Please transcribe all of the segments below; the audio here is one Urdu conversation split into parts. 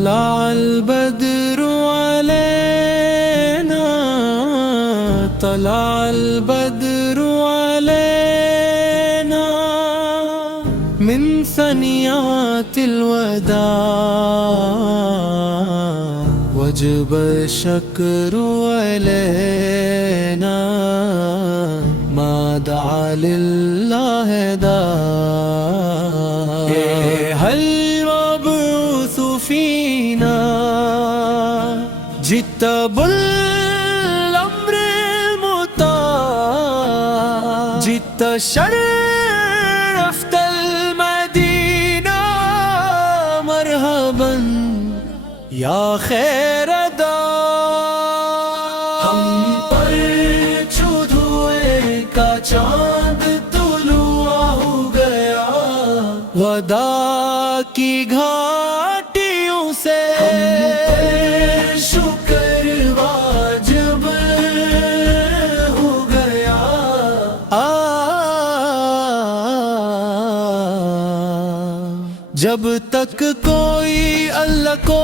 طلع البدر علينا طلع البدر علينا من ثنيات الوداع وجب الشكر علينا ما دعا لله داع هل مبعوث فينا جئت بالأمر المطاع جئت شرفت المدينة مرحبا یا خیر ہم پر چود ہوئے کا چاند طلوع ہو گیا ودا کی گھاٹیوں سے ہم پر شکر واجب ہو گیا جب تک کوئی اللہ کو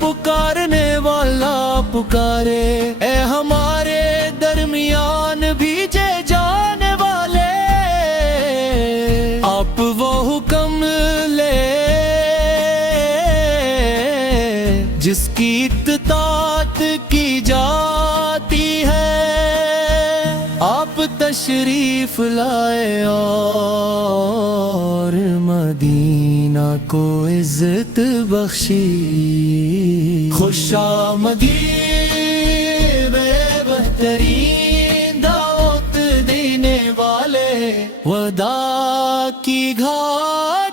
پکارنے والا پکارے اے ہمارے درمیان بھیجے جانے والے آپ وہ حکم لے جس کی اطاعت کی جاتی ہے آپ تشریف لائے اور مدینہ کو عزت بخشی خوش آمدید بہترین دعوت دینے والے ودا کی گھاٹ